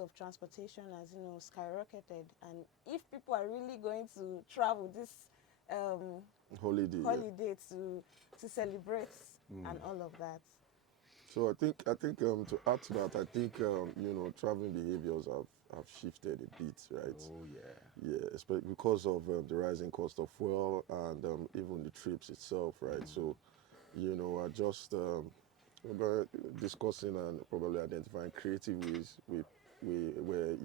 of transportation has, skyrocketed, and if people are really going to travel this um, holiday to celebrate and all of that. So I think to add to that, I think traveling behaviors have shifted a bit, right? Oh yeah. Yeah, especially because of the rising cost of fuel and even the trips itself, right? So, I just we're gonna discussing and probably identifying creative ways where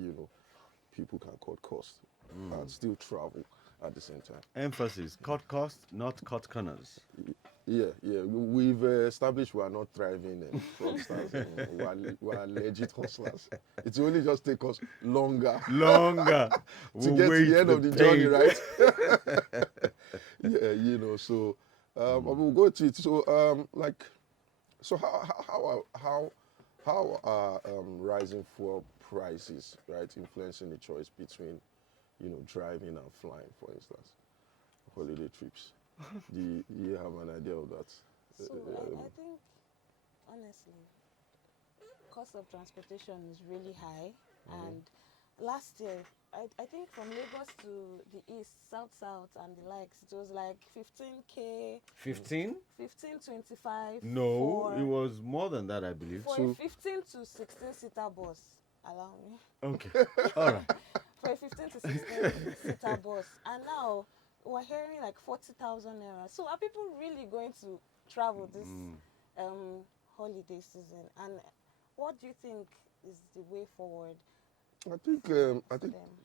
people can cut costs and still travel at the same time. Emphasis: cut cost, not cut corners. Yeah, yeah. We've established we are not thriving fraudsters. We are legit hustlers. It's only just take us longer Longer. to We'll get to wait the end of the pain. journey, right? Yeah. So we'll go to it. So so how are rising fuel prices, right, influencing the choice between driving and flying, for instance, holiday trips? Do you have an idea of that? So I think, honestly, cost of transportation is really high. And last year, I think from Lagos to the east, south, and the likes, it was like 15K, 15? 1525. No, it was more than that, I believe. For a 15 to 16 seater bus, allow me. Okay, all right. For a 15 to 16 seater bus. And now we're hearing like 40,000 naira. So are people really going to travel this holiday season? And what do you think is the way forward? I think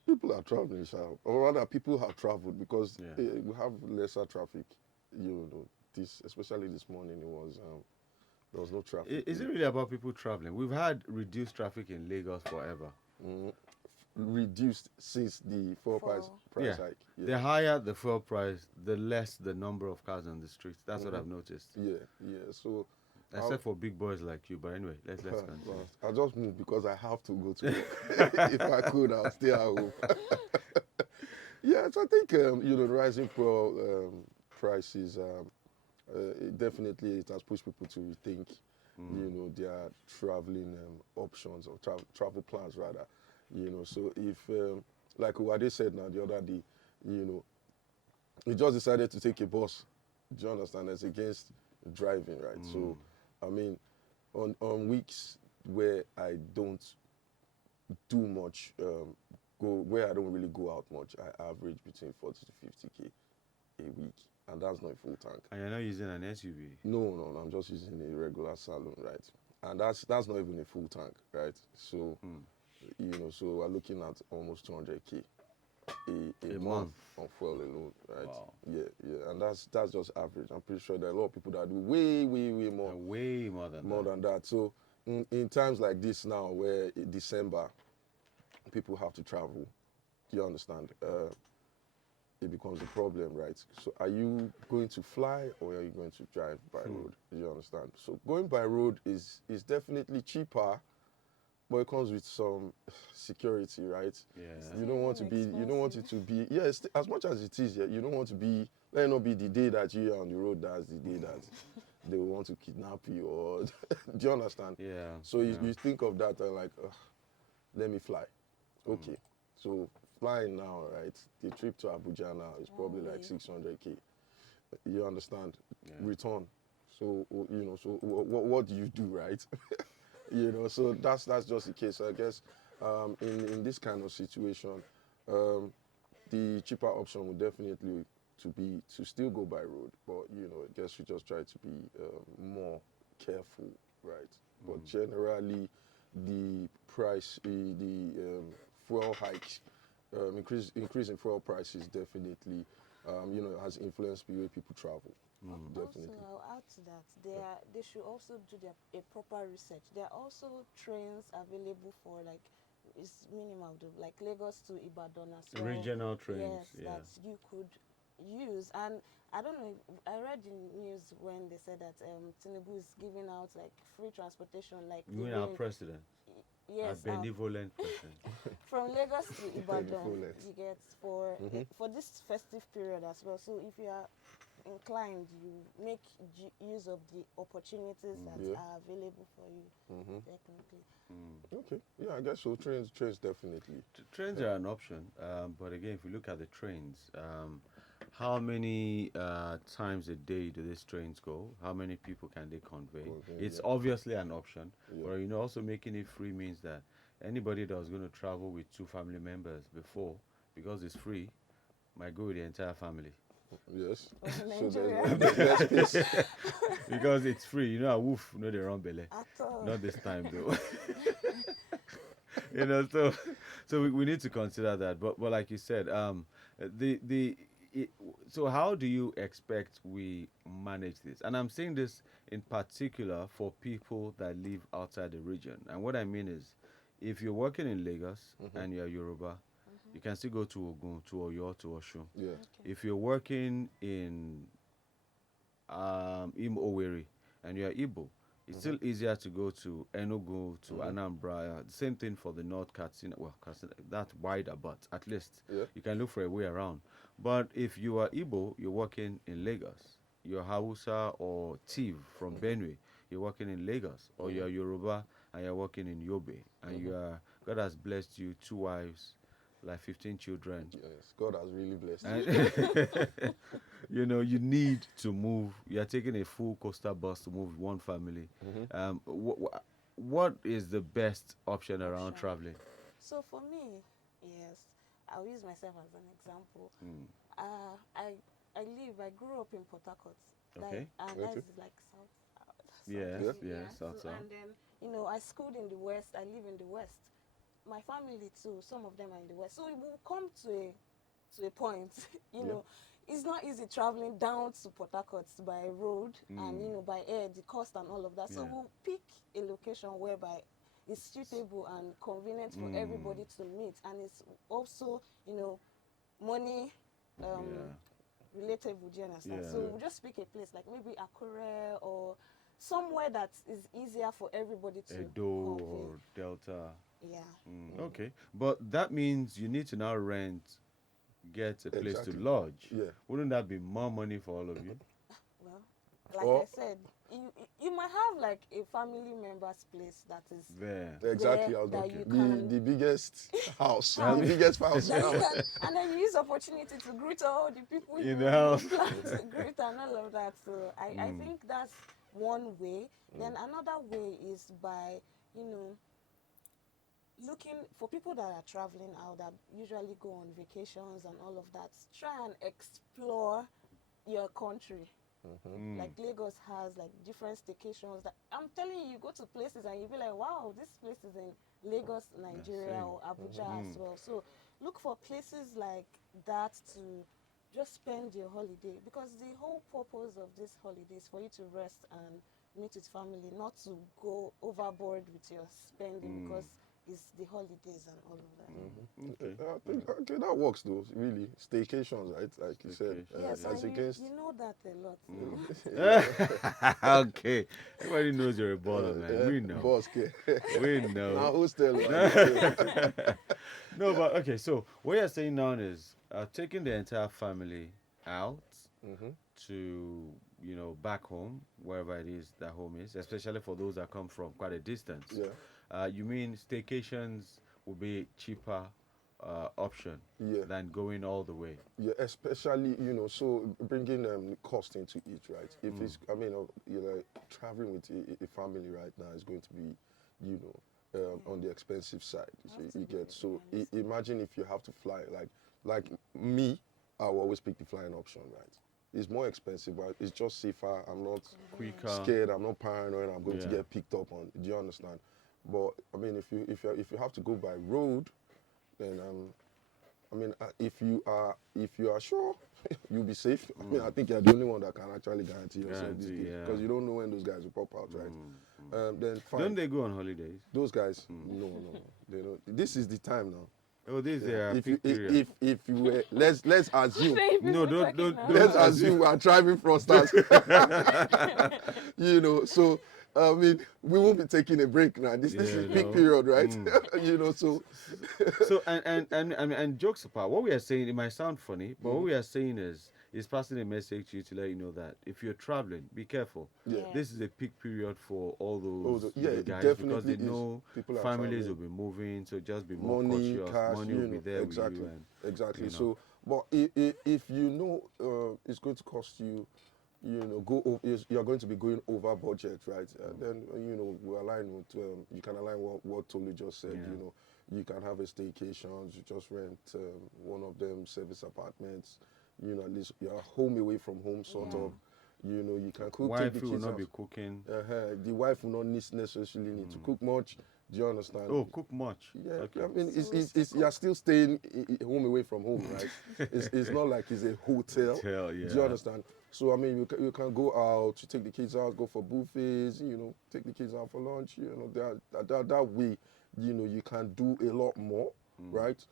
people are traveling, or rather, people have traveled because we have lesser traffic. This especially this morning there was no traffic. Is it really about people traveling? We've had reduced traffic in Lagos forever. Reduced since the fuel price hike. Yeah. The higher the fuel price, the less the number of cars on the streets. That's what I've noticed. Yeah. So except for big boys like you. But anyway, let's continue. I'll just move because I have to go to work. If I could, I'll stay at home. Yes, I think the rising fuel prices definitely it has pushed people to rethink their traveling options or travel plans rather. So if like Wade said now the other day, he just decided to take a bus. Do you understand? It's against driving, right? So I mean, on weeks where I don't do much, where I don't really go out much, I average between 40 to 50K a week, and that's not a full tank. And you're not using an SUV? No, I'm just using a regular saloon, right? And that's not even a full tank, right? So, so we're looking at almost 200K a month on fuel alone, right? Wow. Yeah, and that's just average. I'm pretty sure there are a lot of people that do way more. Way more than that. So in times like this now, where in December people have to travel, you understand? It becomes a problem, right? So are you going to fly or are you going to drive by road? You understand? So going by road is definitely cheaper, but it comes with some security, right? Yeah. You don't want it to be, yes, as much as it is, you don't want to be, let it not be the day that you are on the road, that's the day that they will want to kidnap you or, do you understand? Yeah. So you think of that and like, let me fly. Okay. So flying now, right? The trip to Abuja now is probably like 600K. You understand? Yeah. Return. So so what do you do, right? So that's just the case. I guess in this kind of situation, the cheaper option would definitely to still go by road, but I guess we just try to be more careful, right? But generally, the price, the fuel hikes, increase in fuel prices definitely, has influenced the way people travel. Definitely. Also, I'll add to that. They should also do a proper research. There are also trains available for it's minimal, like Lagos to Ibadan as well. Regional trains. Yes, that you could use. And I don't know, I read in news when they said that Tinubu is giving out like free transportation, like You mean our president? Yes, a benevolent president. from Lagos to Ibadan, Benevolent. you get for this festive period as well. So if you are inclined, you make use of the opportunities that Yeah. are available for you. Mm-hmm. Definitely. Okay. Yeah, I guess so. Trains definitely. Trains are an option, but again, if you look at the trains, how many times a day do these trains go? How many people can they convey? Convey, It's yeah. obviously an option, Yeah. but also making it free means that anybody that was going to travel with two family members before, because it's free, might go with the entire family. Yes. Or So Nigeria. there's less space. Because it's free, woof, no, they run belly. At all. Not this time though. So we need to consider that. But like you said, the so how do you expect we manage this? And I'm saying this in particular for people that live outside the region. And what I mean is, if you're working in Lagos and you're Yoruba, you can still go to Ogun, to Oyo, to Oshun. Yeah. Okay. If you're working in Owerri and you're Igbo, it's still easier to go to Enugu, to Anambra. The same thing for the North Katsina. Well, Katsina, that's wider, but at least Yeah. you can look for a way around. But if you are Igbo, you're working in Lagos. You're Hausa or Tiv from Benue, you're working in Lagos. Or you're Yoruba and you're working in Yobe. And God has blessed you 2 wives, like 15 children. Yes. God has really blessed you. And you need to move. You're taking a full coastal bus to move one family. What is the best option around traveling? So for me, yes, I'll use myself as an example. I grew up in Port Harcourt. Okay. And Okay. that's like south. Yes, south, yes, south, so, south. and then, I schooled in the west. I live in the west. My family too. Some of them are in the west. So we will come to a point. It's not easy traveling down to Port Harcourt by road and by air, the cost and all of that. So Yeah. we'll pick a location whereby it's suitable and convenient for everybody to meet, and it's also money relatable. Do you understand? Yeah. So we'll just pick a place like maybe Akure or somewhere that is easier for everybody to Edo convey. or Delta. Yeah. Okay. But that means you need to now get a place Exactly. to lodge. Yeah. Wouldn't that be more money for all of you? Well, like Or- I said, you might have like a family member's place that is There. Exactly. There I was that like, you can- the biggest house. House. The biggest house. that you can, and then you use opportunity to greet all the people In you the house. plan to greet and all of that. So I think that's one way. Then another way is by looking for people that are traveling out, that usually go on vacations and all of that. Try and explore your country. Like Lagos has like different staycations that I'm telling you, you go to places and you'll be like, wow, this place is in Lagos, Nigeria, or Abuja as well. So look for places like that to just spend your holiday, because the whole purpose of this holiday is for you to rest and meet with family, not to go overboard with your spending because it's the holidays and all of that. Okay. I think that works though. Really, staycations, right? Like you said. Staycation, Yes, as and against. you know that a lot. Okay. Everybody knows you're a baller, man. We know. Boss, We now know. who's telling? No, but okay. So what you're saying now is taking the entire family out to back home, wherever it is that home is, especially for those that come from quite a distance. Yeah. You mean staycations will be a cheaper option Yeah. than going all the way? Yeah, especially so bringing cost into it, right? If it's, traveling with a family right now is going to be, on the expensive side. You get so imagine if you have to fly like me, I will always pick the flying option, right? It's more expensive, but it's just safer. I'm not Quicker. scared. I'm not paranoid. I'm going to Yeah. get picked up on. Do you understand? But I mean, if you have to go by road, then if you are sure you'll be safe. I mean, I think you're the only one that can actually guarantee yourself this Guarantee, thing, yeah. because you don't know when those guys will pop out, right? Then fine. Don't they go on holidays? Those guys, no, they don't. This is the time now. Oh, this is If you were, let's assume. No, don't. Let's assume we are driving fraudsters. So I mean, we won't be taking a break now. This is Yeah, peak no. period, right? So So and jokes apart, what we are saying, it might sound funny, but what we are saying is passing a message to you to let you know that if you're traveling, be careful. yeah. Yeah. This is a peak period for all Oh, those yeah, it guys because definitely they is. know People are families will traveling. be moving, so just be more Money, cautious. cash, Money will be there with exactly, you, and exactly. you know. So, but if you know it's going to cost you, you're going to be going over budget, right? Then we align with you can align what Tolu just said. Yeah. You can have a staycations. You just rent one of them service apartments. At least you're home away from home, sort Yeah. of. You can cook, take the Wife will kids not out. be cooking. The wife will not necessarily need to cook much. Do you understand? Oh, cook much. Yeah, Okay. I mean, So it's you're still staying home away from home, right? It's not like it's a hotel. Hotel, Do you yeah. understand? So I mean, you can go out, you take the kids out, go for buffets, take the kids out for lunch. That way, you can do a lot more, right?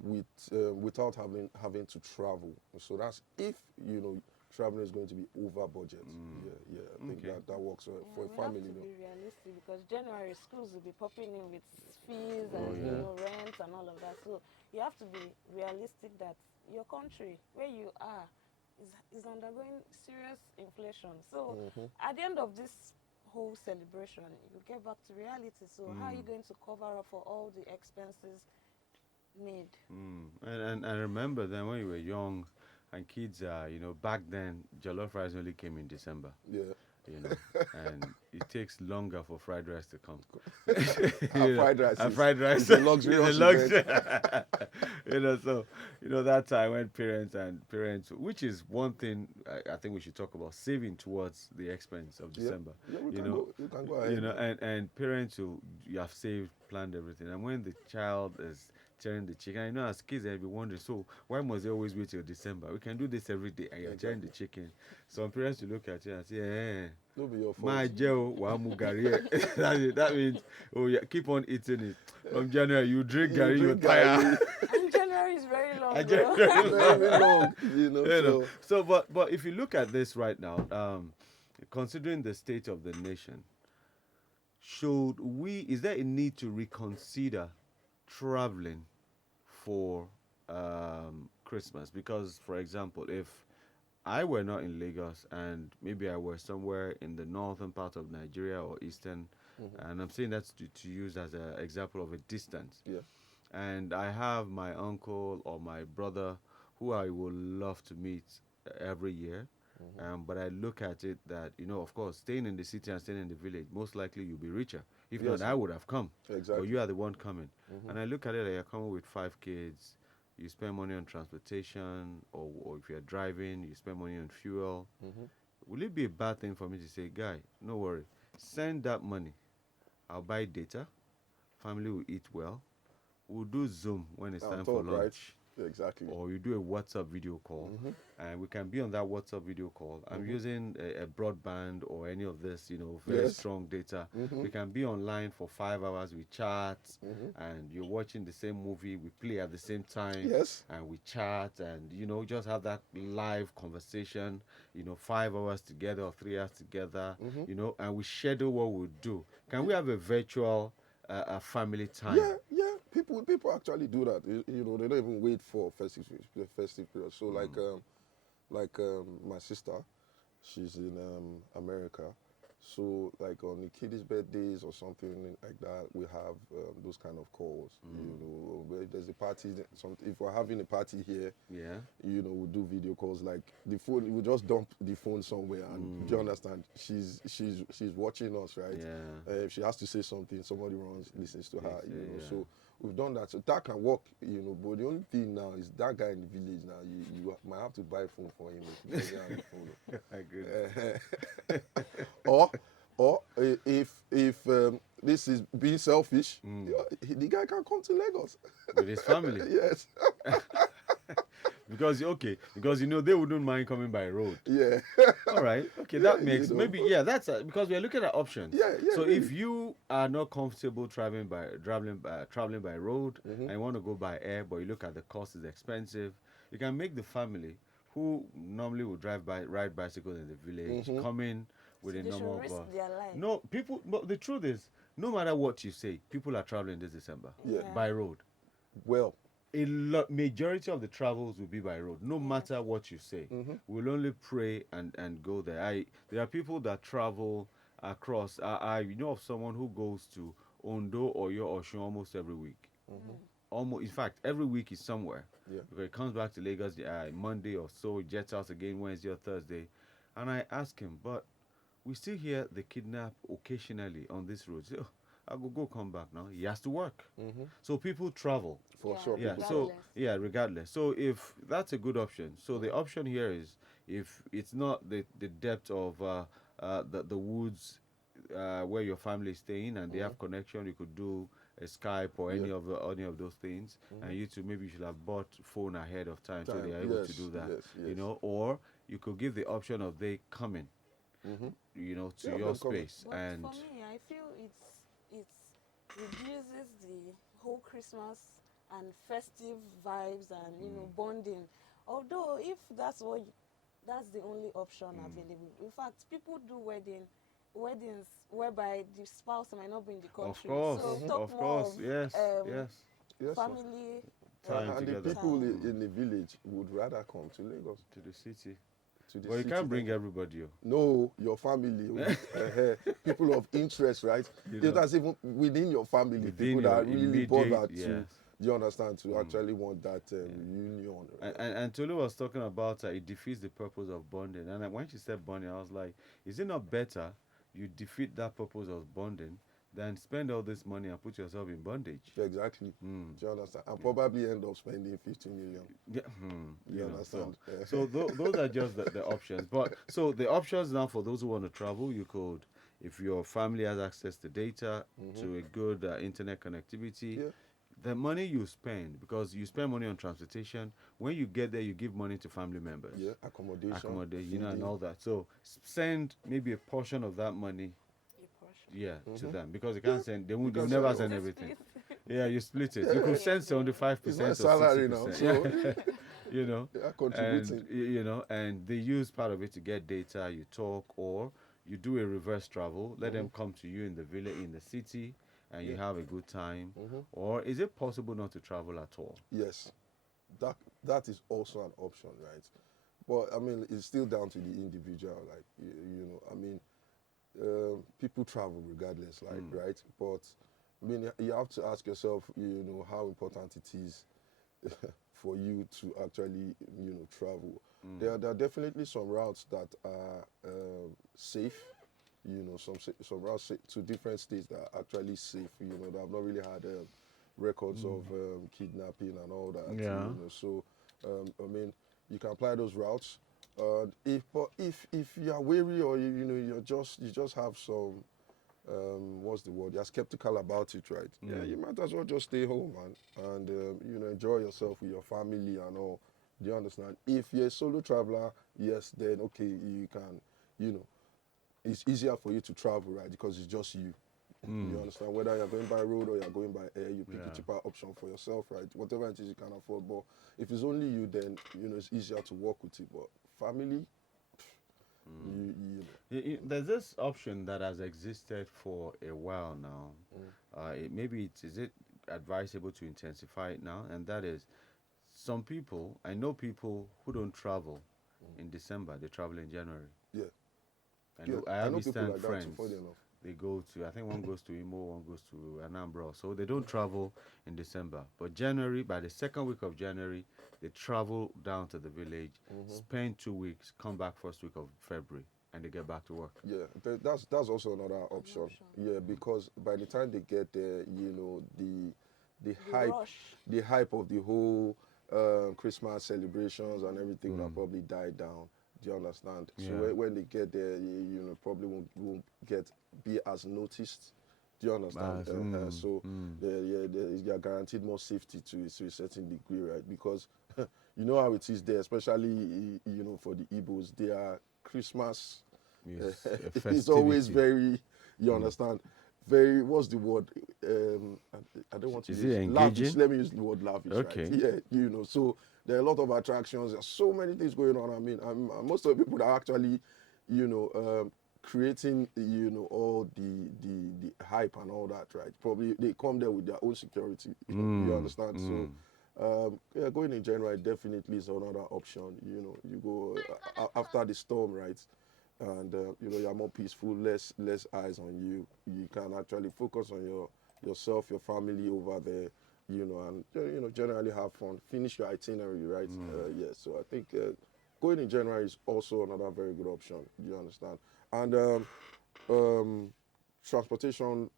Without having to travel. So that's if traveling is going to be over budget. Yeah, I think Okay. that works for a we family. have to be realistic because January schools will be popping in with fees Oh, and yeah. rent and all of that. So you have to be realistic that your country where you are is undergoing serious inflation. So at the end of this whole celebration, you get back to reality. So how are you going to cover up for all the expenses made? And I remember then when you were young and kids, back then, jollof rice only came in December. Yeah. And it takes longer for fried rice to come. Fried rice And is- fried rice is a luxurious is a luxury. So that time when parents, which is one thing I think we should talk about, saving towards the expense of December. Yeah, we you can know, go. You can go ahead. and parents who you have saved, planned everything, and when the child is tearing the chicken, as kids they'll be wondering, so why must they always wait till December? We can do this every day, and you're tearing the chicken. Some parents will look at you and say, No be your fault. my gel, that means, oh yeah, keep on eating it. From January, you drink Gary, you drink tire. garri. And January is very long. And Bro. Very long, So, but if you look at this right now, considering the state of the nation, is there a need to reconsider traveling for Christmas? Because, for example, if I were not in Lagos and maybe I were somewhere in the northern part of Nigeria or eastern, and I'm saying that to use as an example of a distance, Yeah. and I have my uncle or my brother who I would love to meet every year. But I look at it that, of course, staying in the city and staying in the village, most likely you'll be richer. If Yes. not, I would have come. Exactly. But you are the one coming. And I look at it like you're coming with 5 kids. You spend money on transportation, or if you're driving, you spend money on fuel. Will it be a bad thing for me to say, guy, no worry, send that money. I'll buy data. Family will eat well. We'll do Zoom when it's I'll time for talk, right? lunch. Exactly. Or you do a WhatsApp video call, and we can be on that WhatsApp video call. I'm using a broadband or any of this, very Yes. strong data. We can be online for 5 hours. We chat, and you're watching the same movie. We play at the same time, Yes. and we chat, and just have that live conversation. 5 hours together or 3 hours together. And we schedule what we'll do. Can we have a virtual family time? Yeah. People actually do that. They don't even wait for festive period. So like my sister, she's in America. So like on the kiddies' birthdays or something like that, we have those kind of calls. Where there's a party. If we're having a party here, Yeah. we'll do video calls. Like the phone, we'll just dump the phone somewhere, and do you understand? She's watching us, right? Yeah. If she has to say something, somebody listens to her. Yeah. So we've done that. So that can work, But the only thing now is that guy in the village now. You might have to buy a phone for him if he doesn't have a phone. Or if this is being selfish, the guy can come to Lagos With his family. Yes. Because they wouldn't mind coming by road. Yeah. All right. Okay, that makes know. maybe that's because we are looking at options. Yeah, So really. if you are not comfortable traveling by road and you want to go by air, but you look at the cost is expensive, you can make the family who normally would ride bicycles in the village come in with So a they should normal risk bus. their life. No, people. But the truth is, no matter what you say, people are traveling this December Yeah. by road. Well, A lot, majority of the travels will be by road. No matter what you say, we'll only pray and go there. There are people that travel across. I know of someone who goes to Ondo or Osun almost every week. Almost, in fact, every week is somewhere. Yeah. Because he comes back to Lagos Monday or so, he jets out again Wednesday or Thursday, and I ask him, but we still hear the kidnap occasionally on this road. So, I go come back now. He has to work. So people travel. for sure. Yeah. people So regardless. yeah, regardless. So if that's a good option. So the option here is if it's not the depth of the woods where your family is staying and they have connection, you could do a Skype or any of those things, and you two maybe you should have bought phone ahead of time, so they are able to Yes, do that. yes, You yes. know, or you could give the option of they coming, you know, to Yeah, your them coming. space But and for me, I feel it reduces the whole Christmas and festive vibes and bonding. Although if that's the only option available. In fact, people do weddings whereby the spouse might not be in the of country. course, So talk of more course, of yes, yes. Yes, sir. family Time And the together. people Time. in the village would rather come to Lagos, To the city. to the But you city. can't bring everybody. Oh. No, your family, people of interest, right? You If know. that's even within your family, Within people that your are really immediate- bothered yes. to, do you understand, to actually want that union. And Tolu was talking about it defeats the purpose of bonding. And when she said bonding, I was like, is it not better you defeat that purpose of bonding than spend all this money and put yourself in bondage? Exactly. Do you understand? And probably end up spending 50 million. Yeah, You you know, understand? so those are just the options. But so the options now for those who want to travel, you could, if your family has access to data, to a good internet connectivity, Yeah. the money you spend, because you spend money on transportation, when you get there, you give money to family members. Yeah, accommodation. You know, and feeding. all that. So send maybe a portion of that money, a portion. yeah, to them, because they can't send. They won't. They'll can never send send it. everything. Yeah, you split it. You could send 75% It's or my salary now, 60%. so You know, they are contributing. and you know, and they use part of it to get data. You talk, or you do a reverse travel. Let them come to you in the village, in the city, and you have a good time. Or is it possible not to travel at all? Yes, that is also an option, right? But I mean, it's still down to the individual. Like you know, I mean, people travel regardless, like right. But I mean, you have to ask yourself, you know, how important it is for you to actually, you know, travel. There are definitely some routes that are safe. You know, some routes to different states that are actually safe. You know, that have not really had records of kidnapping and all that. Yeah. You know, so I mean, you can apply those routes. If you are wary or you just have some what's the word? You're skeptical about it, right? Yeah, you might as well just stay home, man, and you know, enjoy yourself with your family and all. Do you understand? If you're a solo traveler, yes, then okay, you can, you know, it's easier for you to travel, right? Because it's just you. You understand? Whether you're going by road or you're going by air, you pick a cheaper option for yourself, right? Whatever it is you can afford. But if it's only you, then you know it's easier to work with it. But family, you know. There's this option that has existed for a while now. Is it advisable to intensify it now? And that is, some people, I know people who don't travel in December, they travel in January. Yeah. I have know people Eastern like that friends. too, funny enough. They go to, I think one goes to Imo, one goes to Anambra. So they don't travel in December. But January, by the second week of January, they travel down to the village, spend 2 weeks, come back first week of February, and they get back to work. Yeah, that's also another option. Yeah, because by the time they get there, you know, the hype of the whole Christmas celebrations and everything will probably die down. Do you understand? Yeah. So when they get there, you know, probably won't be as noticed. Do you understand? So you're guaranteed more safety to a certain degree, right? Because you know how it is there, especially you know, for the Igbos, their Christmas Yes, it's always very, you understand, very, what's the word? I don't want to Is use it engaging? lavish. Let me use the word lavish, Okay. right? Yeah, you know, so there are a lot of attractions. There's so many things going on. I mean, most of the people that actually, you know, creating, all the hype and all that, right? Probably they come there with their own security. You understand? So, yeah, going in January definitely is another option. You go after the storm, right? And you're more peaceful, less eyes on you. You can actually focus on yourself, your family over there, and generally have fun. Finish your itinerary, right? Yeah. So I think going in January is also another very good option. You understand? And transportation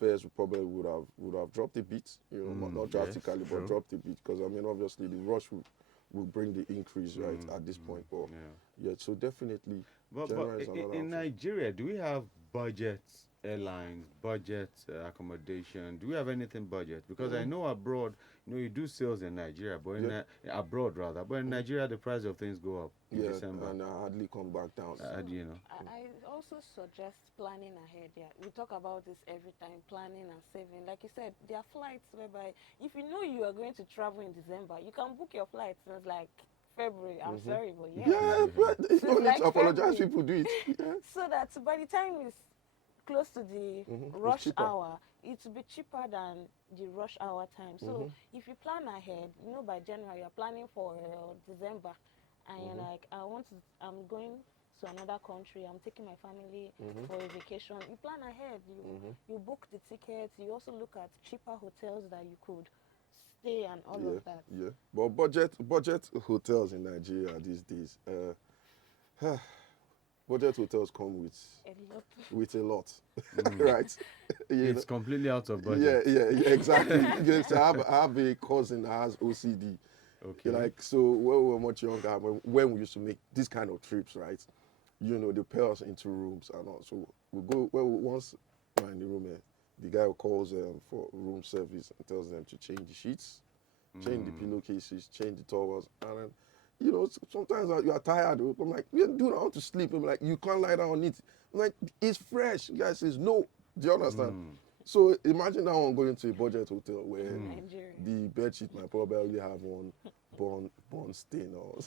fares would have dropped a bit, not drastically, yes, but true. dropped a bit, because I mean obviously the rush will bring the increase, right, at this point. But yeah, so definitely But January is another in option. Nigeria, do we have budget airlines, budget accommodation? Do we have anything budget? Because I know abroad, you do sales in Nigeria, but in abroad rather, but in Nigeria the price of things go up in Yeah, December. and hardly come back down. You know. I also suggest planning ahead. Yeah, we talk about this every time, planning and saving. Like you said, there are flights whereby if you know you are going to travel in December, you can book your flights since like February. I'm sorry, but yeah. Yeah, but it's no Since need like to apologize. February. People do it. Yeah. So that by the time it's close to the rush cheaper. hour, it will be cheaper than the rush hour time. So if you plan ahead, by January you're planning for December, and you're like, I'm going to another country, I'm taking my family for a vacation. You plan ahead, you book the tickets, you also look at cheaper hotels that you could stay and all of that. Yeah, but budget hotels in Nigeria these days, budget hotels come with a lot, right? It's completely out of budget. Yeah, exactly. Yes, I have a cousin that has OCD. Okay. Like, so when we were much younger, when we used to make this kind of trips, right? They pair us into rooms and all. So we go, once we're in the room, the guy calls for room service and tells them to change the sheets, change the pillowcases, change the towels. And then, sometimes you are tired. I'm like, dude, I want to sleep. I'm like, you can't lie down on it. I'm like, it's fresh. The guy says, no. Do you understand? So imagine that one going to a budget hotel where the bed sheet might probably have one bone stain or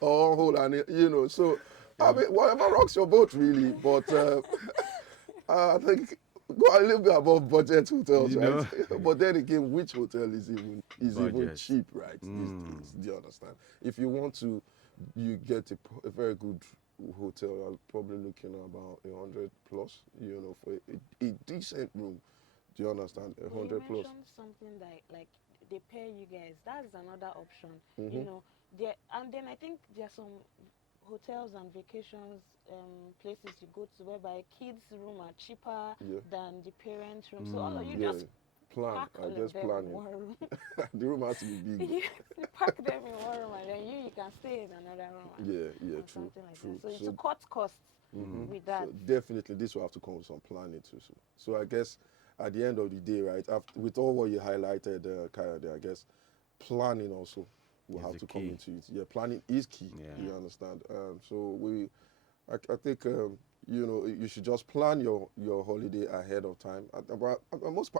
or hole, and so I mean, whatever rocks your boat really. But I think go a little bit above budget hotels, right? But then again, which hotel is even cheap, right? These days, do you understand? If you want to, you get a very good hotel. I'm probably looking at about 100 plus, for a decent room. Do you understand? 100 plus. You mentioned something like they pair you guys. That is another option. And then I think there are some hotels and vacations places you go to whereby kids' room are cheaper than the parents' room. So all of you just plan. pack I all guess of them planning. in one room. The room has to be big. You pack them in one room, and then you can stay in another room. Yeah, or true. something like True. that. So to cut costs with that. So definitely, this will have to come with some planning too. So I guess at the end of the day, right, with all what you highlighted, Kaya, I guess planning also will have to come into it. Yeah, planning is key. Yeah. You understand? So I think you should just plan your holiday ahead of time.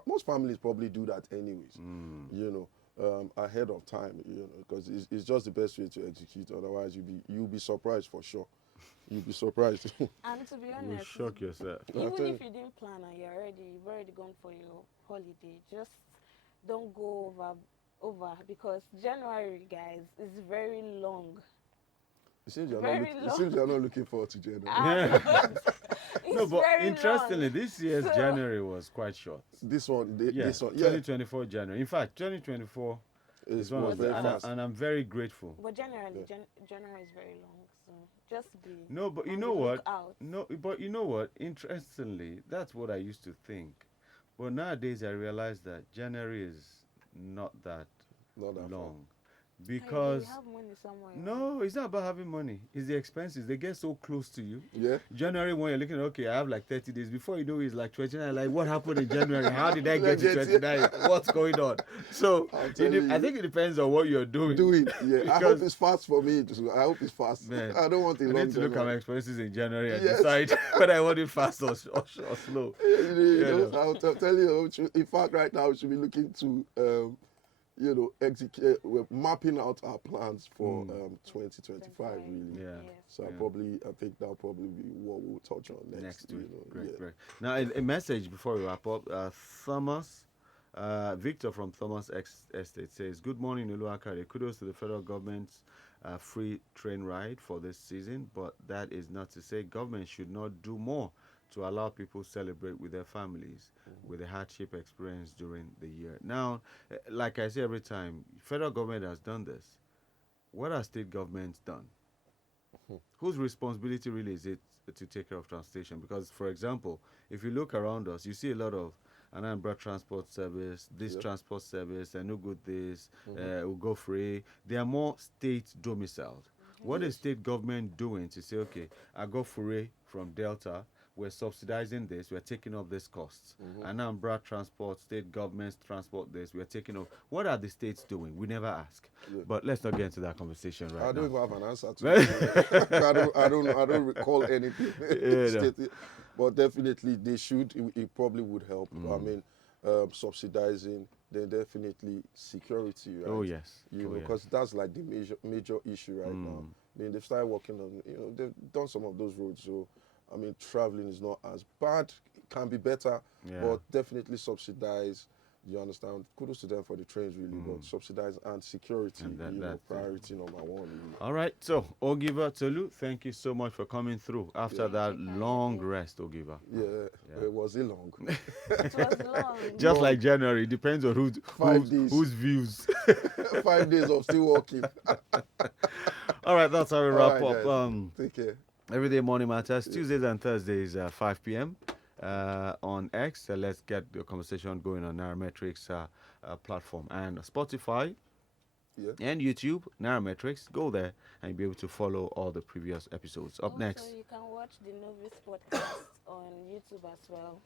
Most families probably do that anyways. Ahead of time. Because it's just the best way to execute. Otherwise, you'll be surprised for sure. You'll be surprised. And to be You honest, shock yourself. even if you didn't plan and you've already gone for your holiday, just don't go over because January, guys, is very long. It seems you're not looking forward to January. No, but very interestingly, long. this year's January was quite short. This one, 2024 January. In fact, 2024 is one of the, and I'm very grateful. But January is very long, so just be. No, but you on know the what? lookout. No, but you know what? Interestingly, that's what I used to think. But nowadays, I realize that January is not that long. Because you have money somewhere. no, it's not about having money. It's the expenses. They get so close to you. Yeah. January 1, you're looking at, okay, I have like 30 days. Before you know it's like 29. Like, what happened in January? How did I get to 29? What's going on? So, I think it depends on what you're doing. Yeah. I hope it's fast for me. I hope it's fast. Man, I don't want it long. I need to look at my expenses in January and decide whether I want it fast or slow. I'll tell you, in fact, right now, we should be looking to we're mapping out our plans for 2025 really. Yeah. So Yeah. I think that'll probably be what we'll touch on next. Week. Great, Yeah. great. Now, a message before we wrap up. Thomas, Victor from Thomas Estate says, "Good morning, Oluwakari. Kudos to the federal government's free train ride for this season, but that is not to say government should not do more to allow people celebrate with their families with the hardship experience during the year." Now, like I say every time, federal government has done this. What have state governments done? Whose responsibility really is it to take care of transportation? Because, for example, if you look around us, you see a lot of Anambra Transport Service, this transport service, and no good this, will go free. They are more state domiciled. What is state government doing to say, okay, I go free from Delta, we're subsidizing this, we're taking up this costs. Anambra Transport, state governments transport this, we're taking up. What are the states doing? We never ask. But let's not get into that conversation right now. I don't even have an answer to it. I don't recall anything. But definitely they should. It probably would help. I mean, subsidizing, then definitely security, right? Oh yes. Because that's like the major issue right now. I mean, they've started working on, they've done some of those roads. So, I mean, traveling is not as bad. It can be better, but definitely subsidize. You understand? Kudos to them for the trains, really, but subsidize and security, and priority number one. Really. All right. So, Ogiva Tolu, thank you so much for coming through after that long rest, Ogiva. Yeah. Was it long? It was long. Just like January, depends on whose views. 5 days of still walking. All right, that's how we wrap All right, up. guys. Take care. Everyday Morning Matters, Tuesdays and Thursdays, 5 p.m. On X. Let's get the conversation going on Nairametrics platform and Spotify and YouTube. Nairametrics. Go there and you'll be able to follow all the previous episodes. Up next. You can watch the Novice podcast on YouTube as well.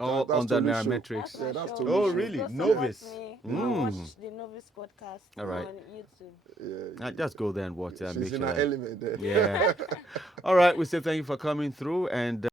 Oh, on the Nairametrics. That's Oh, really? Novice. Watch the Novice podcast all right. on YouTube. Yeah. Just go there and watch. She's make in sure her element there. Yeah. All right. We say thank you for coming through and.